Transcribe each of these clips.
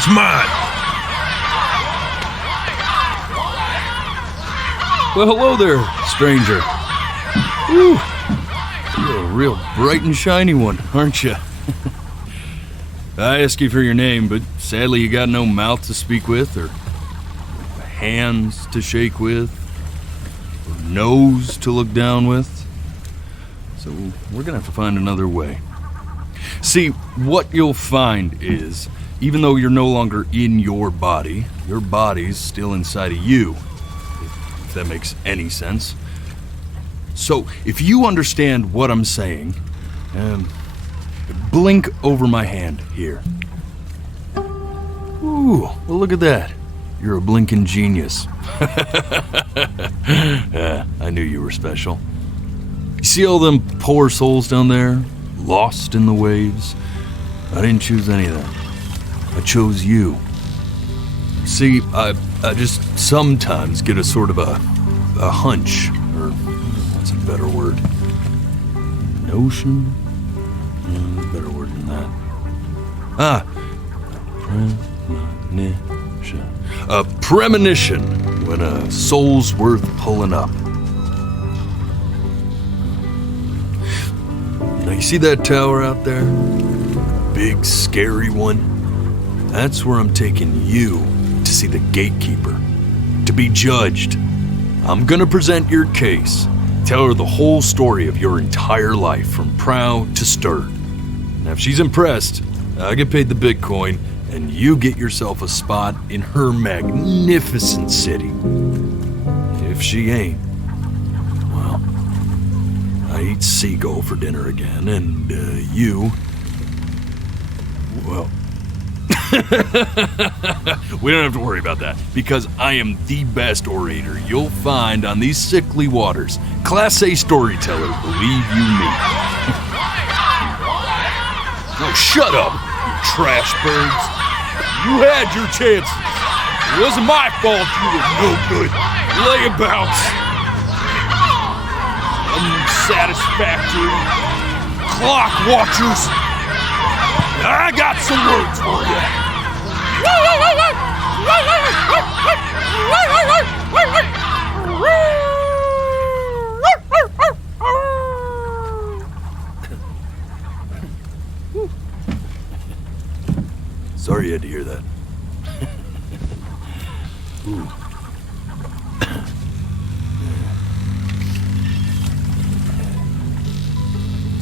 It's mine. Well, hello there, stranger. Whew. You're a real bright and shiny one, aren't you? I asked you for your name, but sadly you got no mouth to speak with, or hands to shake with, or nose to look down with. So we're gonna have to find another way. See, what you'll find is, even though you're no longer in your body's still inside of you, if that makes any sense. So, if you understand what I'm saying, blink over my hand here. Ooh, well look at that. You're a blinking genius. I knew you were special. You see all them poor souls down there, lost in the waves? I didn't choose any of them. I chose you. See, I just sometimes get a sort of a hunch, or what's a better word? Notion? Better word than that. Premonition. A premonition when a soul's worth pulling up. Now you see that tower out there? Big, scary one? That's where I'm taking you to see the gatekeeper, to be judged. I'm gonna present your case, tell her the whole story of your entire life from prow to stern. Now if she's impressed, I get paid the Bitcoin, and you get yourself a spot in her magnificent city. If she ain't, well, I eat seagull for dinner again, and you, well, we don't have to worry about that, because I am the best orator you'll find on these sickly waters. Class A storyteller, believe you me. Oh, shut up, you trash birds. You had your chances. It wasn't my fault you were no good. Layabouts. Unsatisfactory clock watchers. I got some words for you. Sorry you had to hear that. Ooh.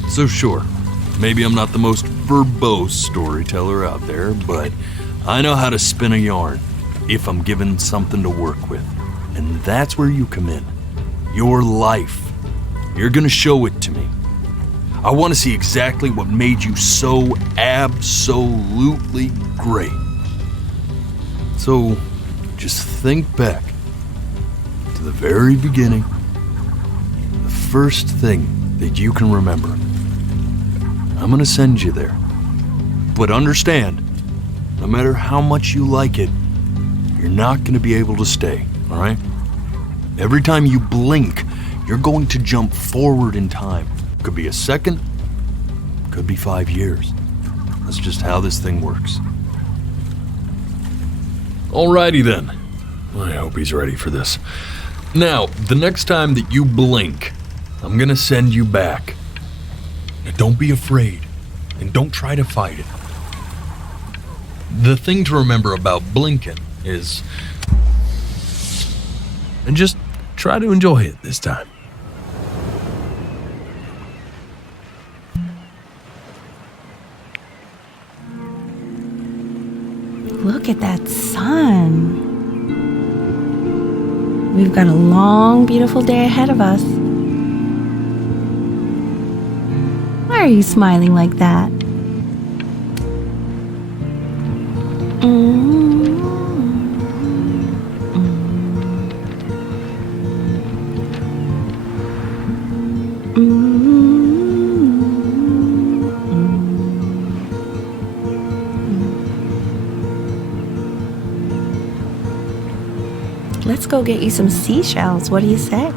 So sure, maybe I'm not the most verbose storyteller out there, but I know how to spin a yarn if I'm given something to work with. And that's where you come in. Your life. You're gonna show it to me. I want to see exactly what made you so absolutely great. So, just think back to the very beginning, the first thing that you can remember. I'm gonna send you there. But understand, no matter how much you like it, you're not gonna be able to stay, all right? Every time you blink, you're going to jump forward in time. Could be a second, could be 5 years. That's just how this thing works. Alrighty then. I hope he's ready for this. Now, the next time that you blink, I'm gonna send you back. Now, don't be afraid, and don't try to fight it. The thing to remember about blinking is... and just try to enjoy it this time. Look at that sun. We've got a long, beautiful day ahead of us. Why are you smiling like that? Let's go get you some seashells. What do you say?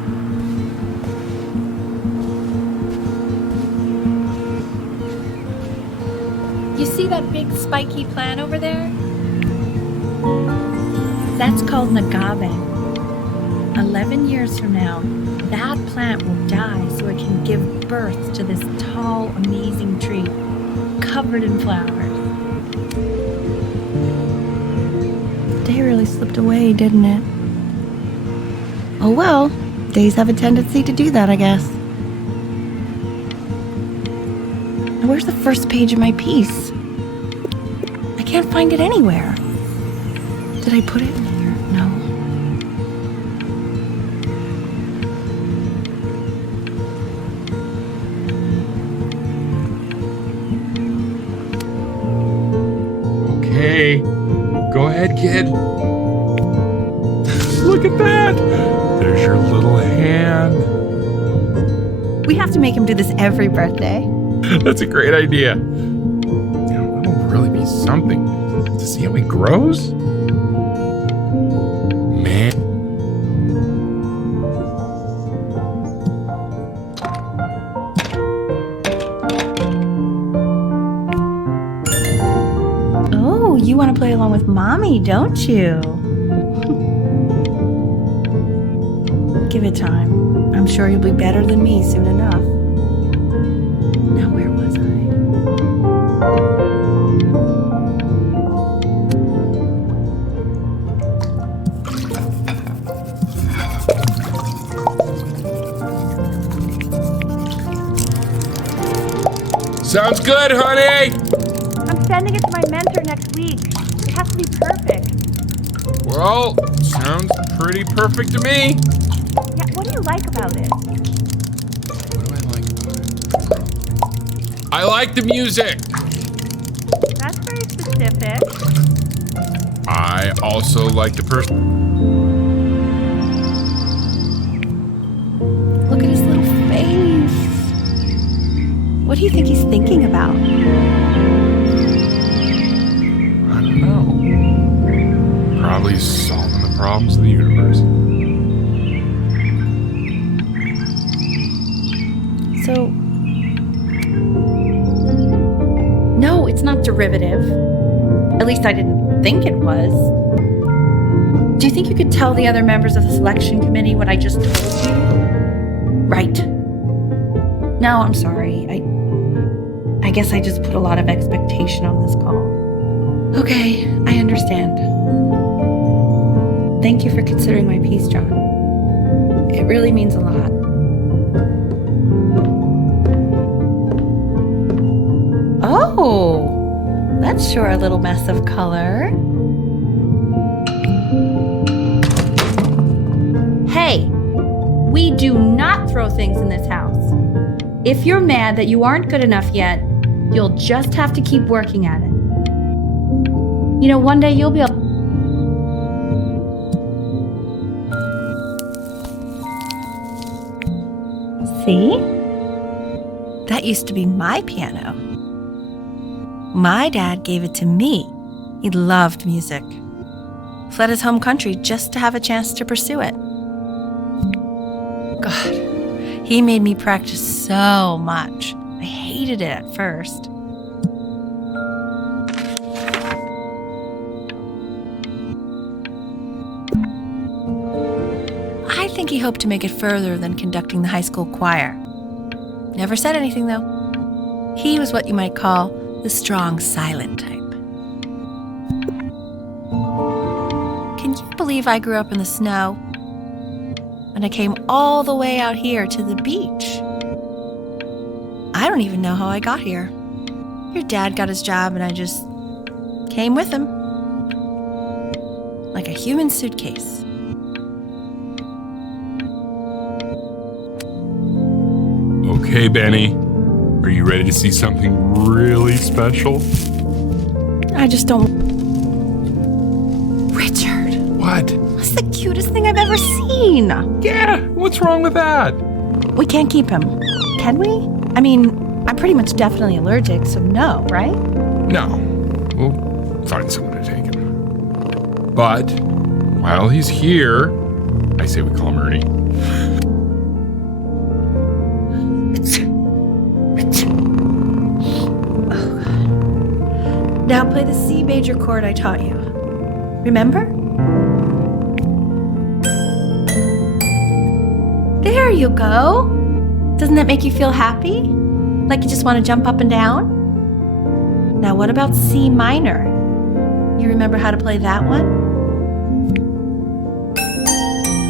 You see that big spiky plant over there? That's called an agave. 11 years from now, that plant will die so it can give birth to this tall, amazing tree covered in flowers. The day really slipped away, didn't it? Oh well, days have a tendency to do that, I guess. Now, where's the first page of my piece? I can't find it anywhere. Did I put it in here? No. Okay, go ahead, kid. Look at that! There's your little hand. We have to make him do this every birthday. That's a great idea. That'll really be something. To see how he grows? Man. Oh, you want to play along with Mommy, don't you? Give it time. I'm sure you'll be better than me soon enough. Now, where was Sounds good, honey! I'm sending it to my mentor next week. It has to be perfect. Well, sounds pretty perfect to me. Yeah, what do you like about it? What do I like about it? I like the music. That's very specific. I also like the person. Look at his little face. What do you think he's thinking about? I don't know. Probably solving the problems of the universe. So, no, it's not derivative. At least I didn't think it was. Do you think you could tell the other members of the selection committee what I just told you? Right. No, I'm sorry. I guess I just put a lot of expectation on this call. Okay, I understand. Thank you for considering my piece, John. It really means a lot. Oh, that's sure a little mess of color. Hey, we do not throw things in this house. If you're mad that you aren't good enough yet, you'll just have to keep working at it. You know, one day you'll be able. See? That used to be my piano. My dad gave it to me. He loved music. Fled his home country just to have a chance to pursue it. God, he made me practice so much. I hated it at first. I think he hoped to make it further than conducting the high school choir. Never said anything, though. He was what you might call the strong, silent type. Can you believe I grew up in the snow? And I came all the way out here to the beach. I don't even know how I got here. Your dad got his job and I just came with him. Like a human suitcase. Okay, Benny. Are you ready to see something really special? I just don't... Richard, What? that's the cutest thing I've ever seen. Yeah, what's wrong with that? We can't keep him, can we? I mean, I'm pretty much definitely allergic, so no, right? No. We'll find someone to take him. But while he's here, I say we call him Ernie. Now play the C major chord I taught you. Remember? you go. Doesn't that make you feel happy? Like you just want to jump up and down? Now, what about C minor? You remember how to play that one?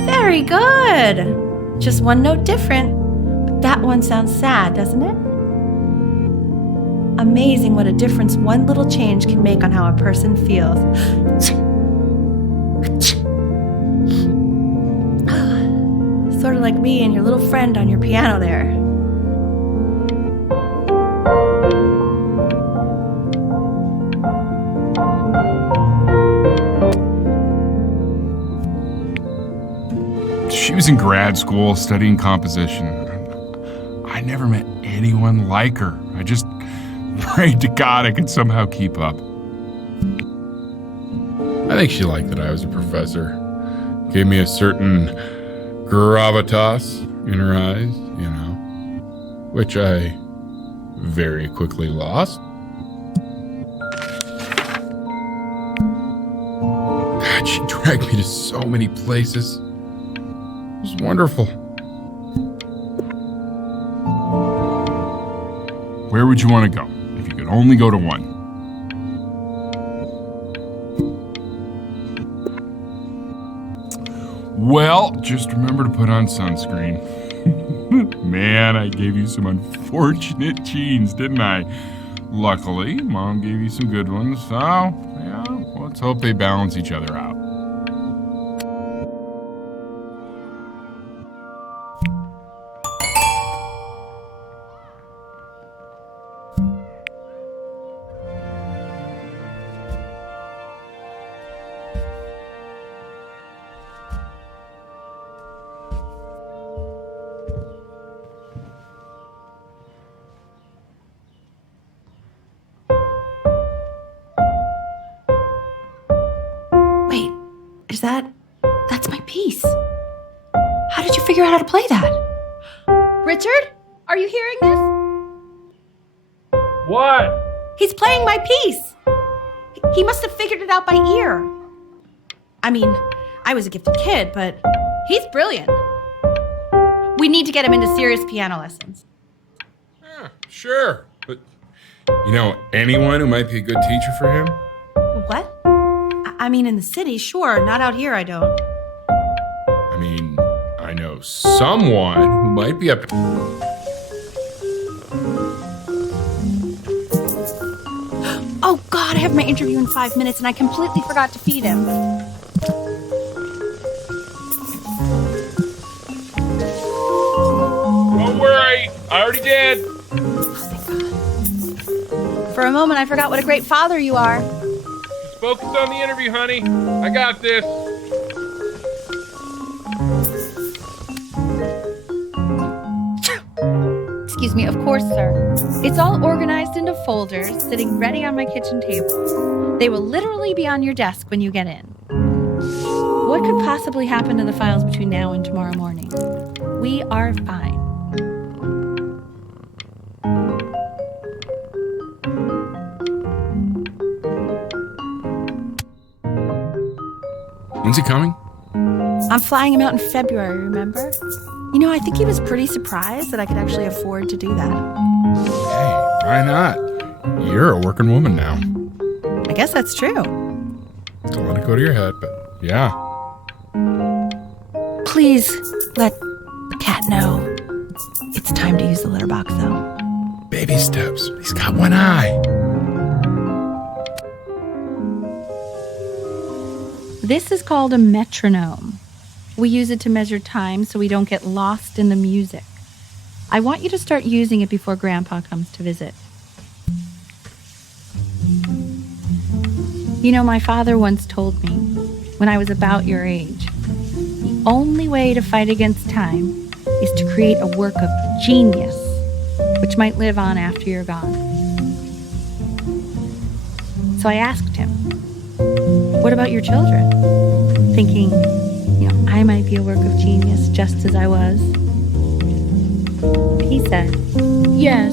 Very good. Just one note different. But that one sounds sad, doesn't it? Amazing what a difference one little change can make on how a person feels. Sort of like me and your little friend on your piano there. She was in grad school studying composition. I never met anyone like her. I just prayed to God I could somehow keep up. I think she liked that I was a professor. Gave me a certain gravitas in her eyes, you know, which I very quickly lost. God, she dragged me to so many places. It was wonderful. Where would you want to go if you could only go to one? Well, just remember to put on sunscreen. Man, I gave you some unfortunate genes, didn't I? Luckily, Mom gave you some good ones, so yeah, let's hope they balance each other out. That's my piece. How did you figure out how to play that? Richard, are you hearing this? What? He's playing my piece. He must have figured it out by ear. I mean, I was a gifted kid, but he's brilliant. We need to get him into serious piano lessons. Yeah, sure. But, you know, anyone who might be a good teacher for him? What? I mean, in the city, sure. Not out here, I don't. I mean, I know someone who might be up. Oh, God, I have my interview in 5 minutes, and I completely forgot to feed him. Don't worry, I already did. Oh, thank God. For a moment, I forgot what a great father you are. Just focus on the interview, honey. I got this. Excuse me, of course, sir. It's all organized into folders, sitting ready on my kitchen table. They will literally be on your desk when you get in. What could possibly happen to the files between now and tomorrow morning? We are fine. When's he coming? I'm flying him out in February, remember? You know, I think he was pretty surprised that I could actually afford to do that. Hey, why not? You're a working woman now. I guess that's true. Don't let it go to your head, but yeah. Please let the cat know. It's time to use the litter box, though. Baby steps. He's got one eye. This is called a metronome. We use it to measure time so we don't get lost in the music. I want you to start using it before Grandpa comes to visit. You know, my father once told me, when I was about your age, the only way to fight against time is to create a work of genius, which might live on after you're gone. So I asked him, what about your children? Thinking, you know, I might be a work of genius just as I was. He said, yes,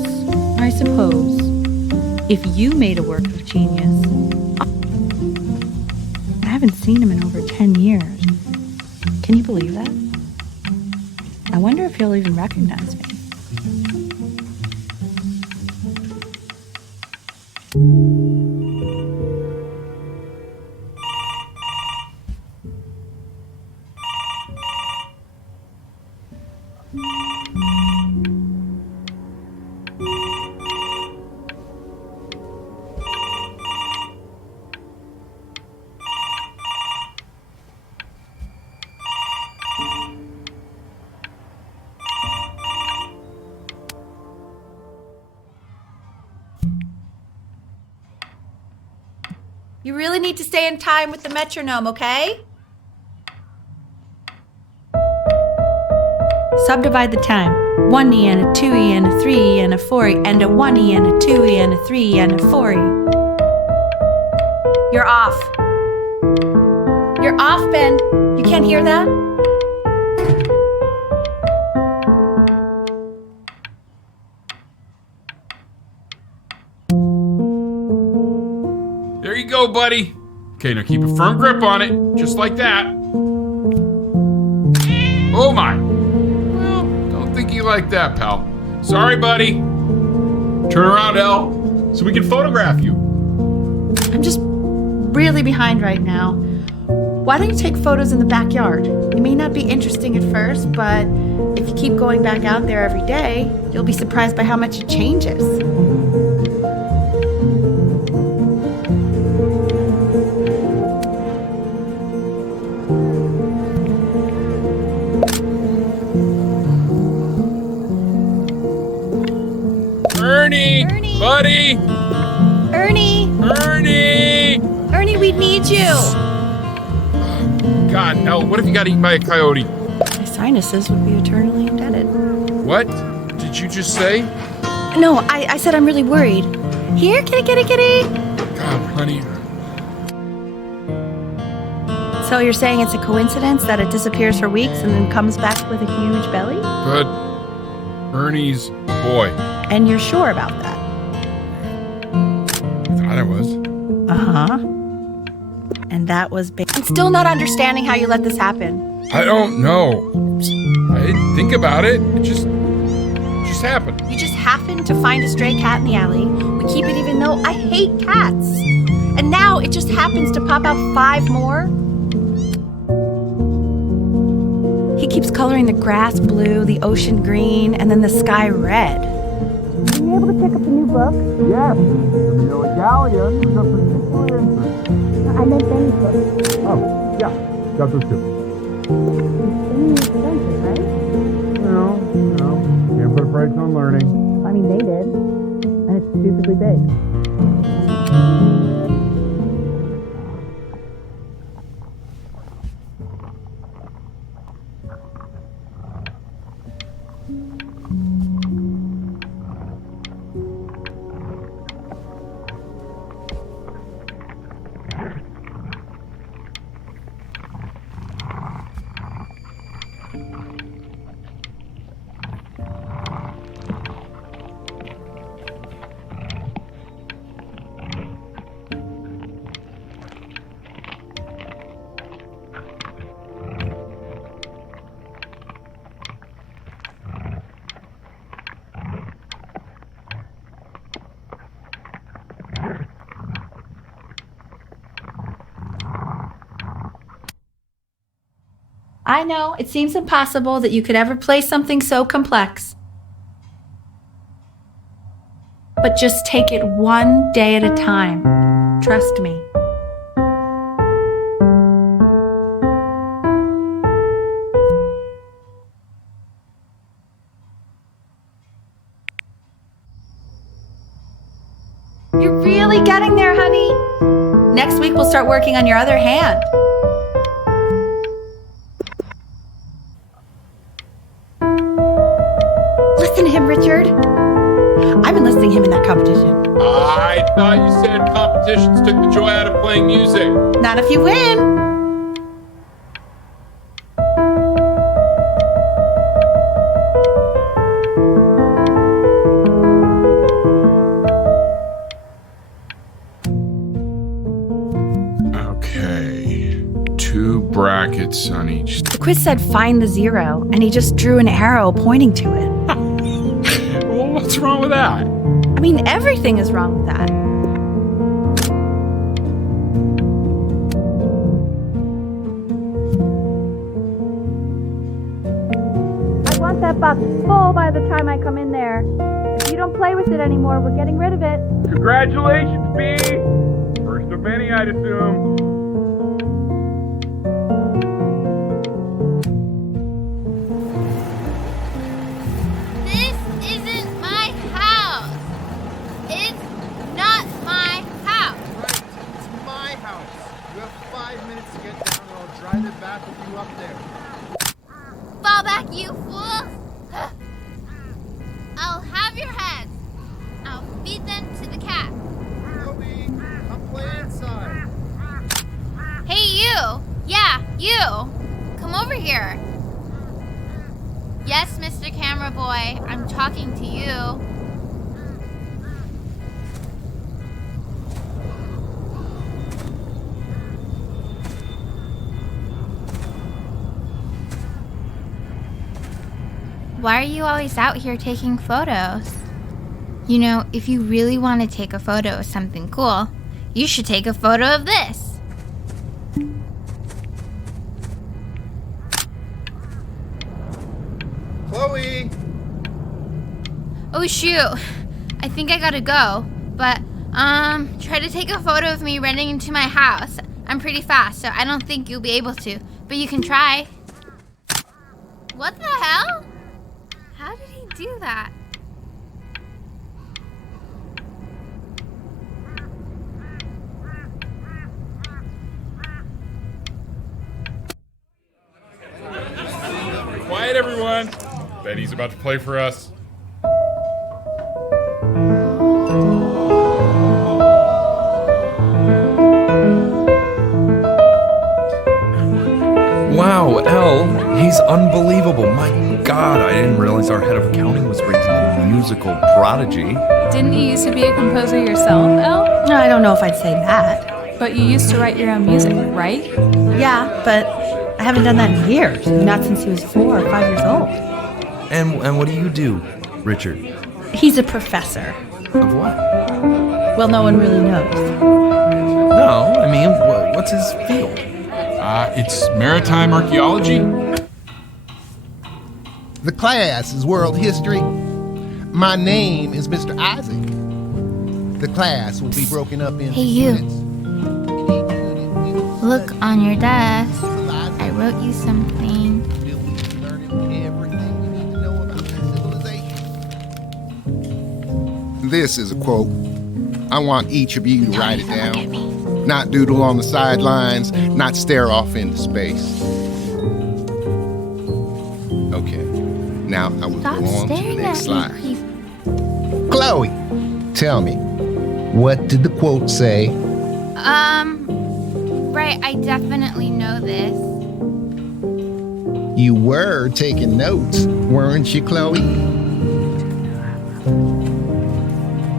I suppose. If you made a work of genius. I haven't seen him in over 10 years. Can you believe that? I wonder if he'll even recognize me. You really need to stay in time with the metronome, okay? Subdivide the time. 1E and a 2E and a 3E and a 4E and a 1E and a 2E and a 3E and a 4E. You're off. You're off, Ben. You can't hear that? There you go, buddy. Okay, now keep a firm grip on it, just like that. Oh my. Well, don't think you like that, pal. Sorry, buddy. Turn around, Elle, so we can photograph you. I'm just really behind right now. Why don't you take photos in the backyard? It may not be interesting at first, but if you keep going back out there every day, you'll be surprised by how much it changes. Ernie! Buddy! Ernie! Ernie, we need you! God, Elle, what if you got eaten by a coyote? My sinuses would be eternally indebted. What did you just say? No, I said I'm really worried. Here, kitty. God, honey. So you're saying it's a coincidence that it disappears for weeks and then comes back with a huge belly? But Ernie's boy. And you're sure about that? I thought I was. Uh-huh. And that was big. I'm still not understanding how you let this happen. I don't know. I didn't think about it. It just happened. You just happened to find a stray cat in the alley. We keep it even though I hate cats. And now it just happens to pop out 5 more. He keeps coloring the grass blue, the ocean green, and then the sky red. Were you able to pick up the new book? Yes, the Manila Galleon was of particular interest. I meant Ben's book. Oh, yeah, got those too. It's expensive, right? No, can't put a price on learning. I mean, they did. And it's stupidly big. I know, it seems impossible that you could ever play something so complex. But just take it one day at a time. Trust me. You're really getting there, honey. Next week we'll start working on your other hand. Listen to him, Richard. I've been listening to him in that competition. I thought you said competitions took the joy out of playing music. Not if you win. Okay. 2 brackets it, Sonny. Just... The quiz said find the zero, and he just drew an arrow pointing to it. Well, what's wrong with that? I mean, everything is wrong with that. I want that box full by the time I come in there. If you don't play with it anymore, we're getting rid of it. Congratulations, B! First of many, I'd assume. This isn't my house. It's not my house. Right, it's my house. You have 5 minutes to get down and I'll drive it back with you up there. Fall back, you fool. I'll have your heads. I'll feed them to the cat. Chloe, come play inside. Hey, you. Yeah, you. Come over here. Yes, Mr. Camera Boy, I'm talking to you. Why are you always out here taking photos? You know, if you really want to take a photo of something cool, you should take a photo of this. Chloe! Oh shoot, I think I gotta go. But, try to take a photo of me running into my house. I'm pretty fast, so I don't think you'll be able to. But you can try. What the hell? How did he do that? Quiet, everyone. Benny's about to play for us. Wow, Elle, he's unbelievable. My God, I didn't realize our head of accounting was raised a musical prodigy. Didn't you used to be a composer yourself, Elle? No, I don't know if I'd say that. But you used to write your own music, right? Yeah, but I haven't done that in years. Not since he was 4 or 5 years old. And what do you do, Richard? He's a professor. Of what? Well, no one really knows. No, I mean, what's his field? It's maritime archaeology. The class is world history. My name is Mr. Isaac. The class will be broken up into Hey, you. units. Look on your desk. I wrote you something. This is a quote. I want each of you to write it down. Not doodle on the sidelines, not stare off into space. Okay, now I will Stop go on to the staring next at slide. me. Chloe, tell me, what did the quote say? Right, I definitely know this. You were taking notes, weren't you, Chloe?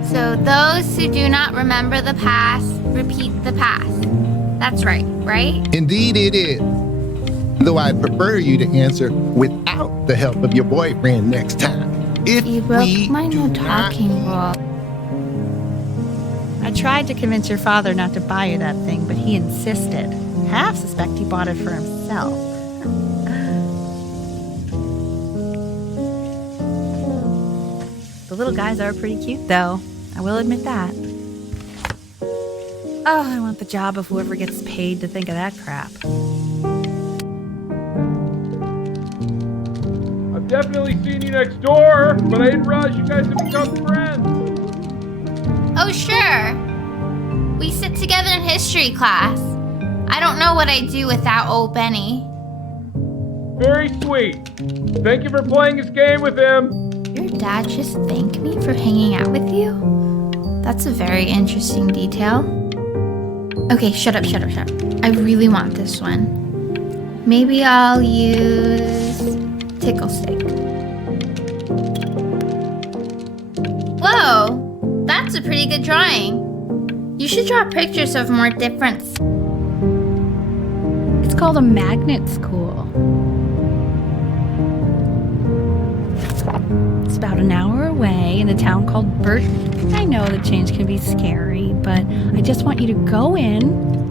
So those who do not remember the past, repeat the past. That's right, right? Indeed it is. Though I'd prefer you to answer without the help of your boyfriend next time. If You broke we my do no talking not... rule. I tried to convince your father not to buy you that thing, but he insisted. Half suspect he bought it for himself. The little guys are pretty cute, though. I will admit that. Oh, I want the job of whoever gets paid to think of that crap. I've definitely seen you next door, but I didn't realize you guys had become friends. Oh, sure. We sit together in history class. I don't know what I'd do without old Benny. Very sweet. Thank you for playing this game with him. Your dad just thanked me for hanging out with you? That's a very interesting detail. Okay, shut up. I really want this one. Maybe I'll use tickle stick. Whoa, that's a pretty good drawing. You should draw pictures of more different. It's called a magnet school. It's about an hour away in a town called Burton. I know the change can be scary, but I just want you to go in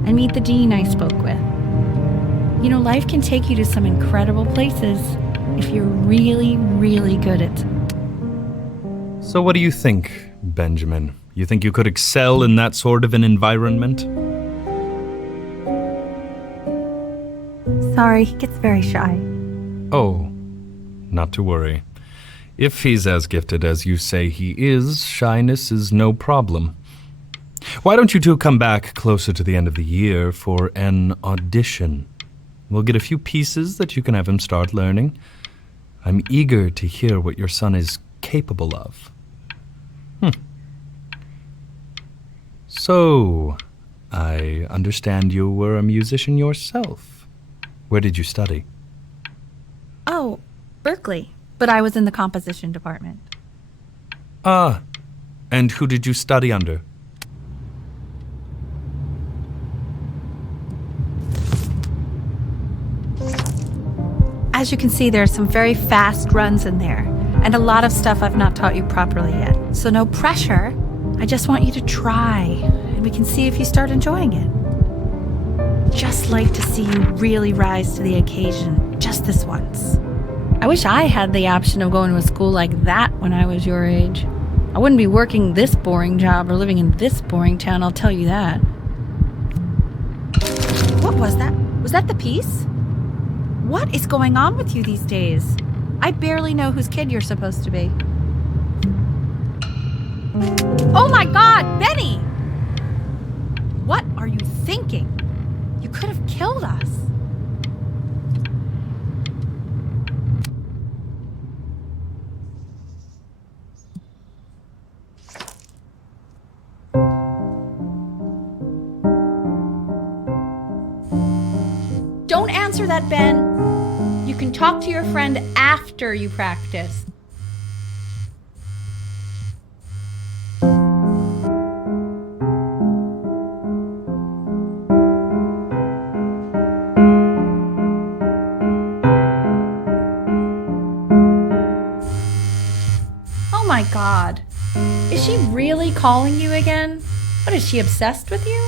and meet the dean I spoke with. You know, life can take you to some incredible places if you're really, really good at it. So what do you think, Benjamin? You think you could excel in that sort of an environment? Sorry, he gets very shy. Oh, not to worry. If he's as gifted as you say he is, shyness is no problem. Why don't you two come back closer to the end of the year for an audition? We'll get a few pieces that you can have him start learning. I'm eager to hear what your son is capable of. So, I understand you were a musician yourself. Where did you study? Oh, Berkeley. But I was in the composition department. Ah, and who did you study under? As you can see, there are some very fast runs in there, and a lot of stuff I've not taught you properly yet. So no pressure. I just want you to try, and we can see if you start enjoying it. Just like to see you really rise to the occasion, just this once. I wish I had the option of going to a school like that when I was your age. I wouldn't be working this boring job or living in this boring town, I'll tell you that. What was that? Was that the piece? What is going on with you these days? I barely know whose kid you're supposed to be. Oh my God, Benny! What are you thinking? You could have killed us. Don't answer that, Ben. You can talk to your friend after you practice. Oh my God. Is she really calling you again? What, is she obsessed with you?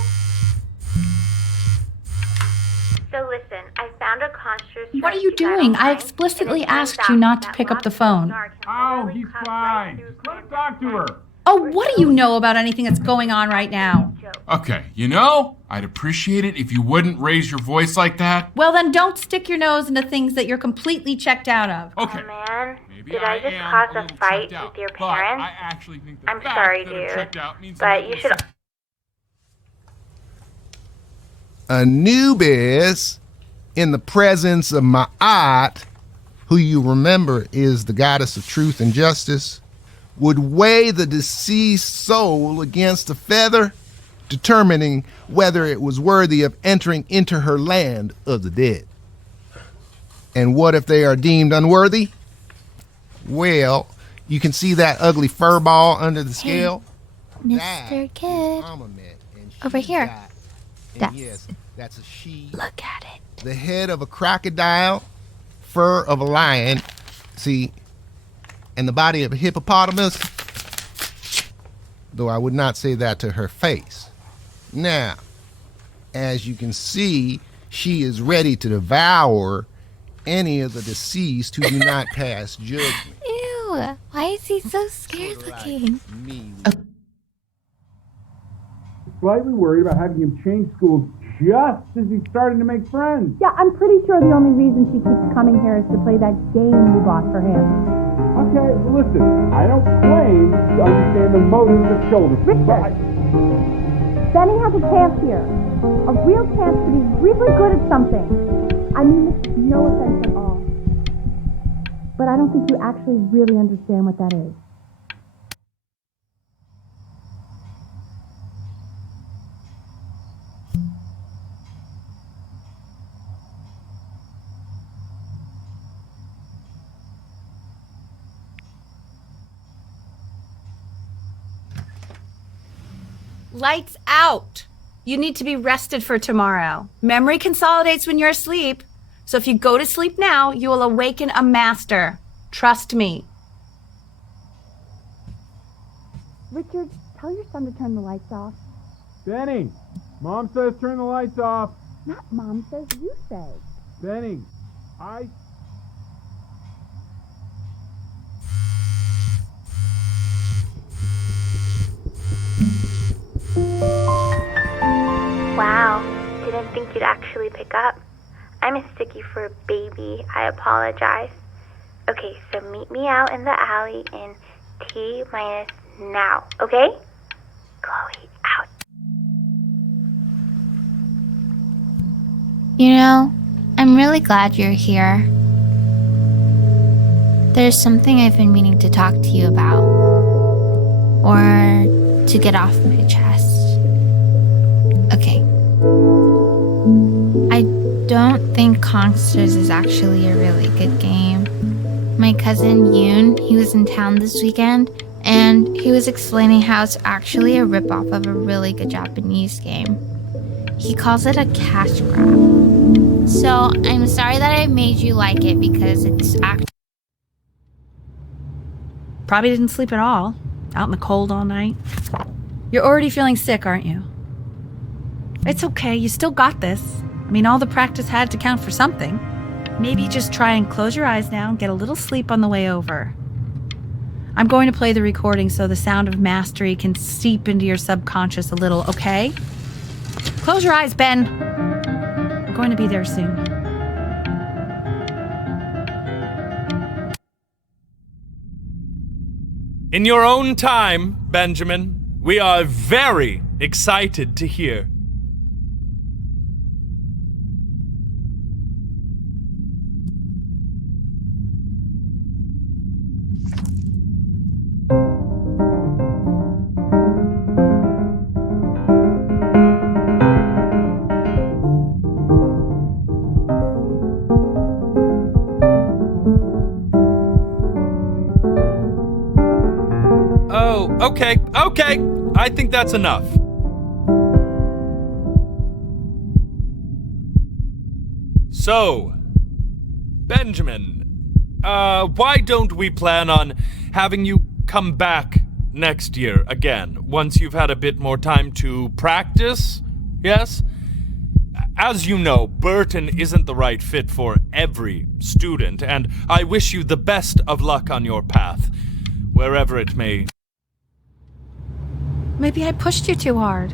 So listen, I found a construct. What are you doing? I explicitly asked you not to pick up the phone. Oh, he's fine. Just let him talk to her. Oh, what do you know about anything that's going on right now? Okay, you know, I'd appreciate it if you wouldn't raise your voice like that. Well, then don't stick your nose into things that you're completely checked out of. Okay. Oh man, Maybe did I just am cause little a fight checked out, with your but parents? I actually think the I'm fact sorry, that I'm dude, checked out means but I'm you should. Anubis, in the presence of Ma'at, who you remember is the goddess of truth and justice, would weigh the deceased soul against a feather, determining whether it was worthy of entering into her land of the dead. And what if they are deemed unworthy? Well, you can see that ugly fur ball under the scale? Mr. Kid. Over here. That's- Yes, that's a she. Look at it. The head of a crocodile, fur of a lion, see, and the body of a hippopotamus, though I would not say that to her face. Now, as you can see, she is ready to devour any of the deceased who do not pass judgment. Ew. Why is he so scared looking? Me. Slightly worried about having him change schools just as he's starting to make friends. Yeah, I'm pretty sure the only reason she keeps coming here is to play that game you bought for him. Okay, listen, I don't claim to understand the motives of children. Richard! Benny has a chance here. A real chance to be really good at something. I mean this is no offense at all. But I don't think you actually really understand what that is. Lights out. You need to be rested for tomorrow. Memory consolidates when you're asleep. So if you go to sleep now, you will awaken a master. Trust me. Richard, tell your son to turn the lights off. Benny, Mom says turn the lights off. Not Mom says, you say. Benny, I... Wow, didn't think you'd actually pick up. I'm a sticky for a baby. I apologize. Okay, so meet me out in the alley in T-minus now, okay? Chloe, out. You know, I'm really glad you're here. There's something I've been meaning to talk to you about. Or to get off my chest. Okay. I don't think Kongsters is actually a really good game. My cousin Yoon, he was in town this weekend, and he was explaining how it's actually a ripoff of a really good Japanese game. He calls it a cash grab. So I'm sorry that I made you like it because it's actually... Probably didn't sleep at all. Out in the cold all night. You're already feeling sick, aren't you? It's okay, you still got this. I mean, all the practice had to count for something. Maybe just try and close your eyes now and get a little sleep on the way over. I'm going to play the recording so the sound of mastery can seep into your subconscious a little, okay? Close your eyes, Ben. We're going to be there soon. In your own time, Benjamin, we are very excited to hear. Okay, I think that's enough. So, Benjamin, why don't we plan on having you come back next year again, once you've had a bit more time to practice, yes? As you know, Burton isn't the right fit for every student, and I wish you the best of luck on your path, wherever it may. Maybe I pushed you too hard.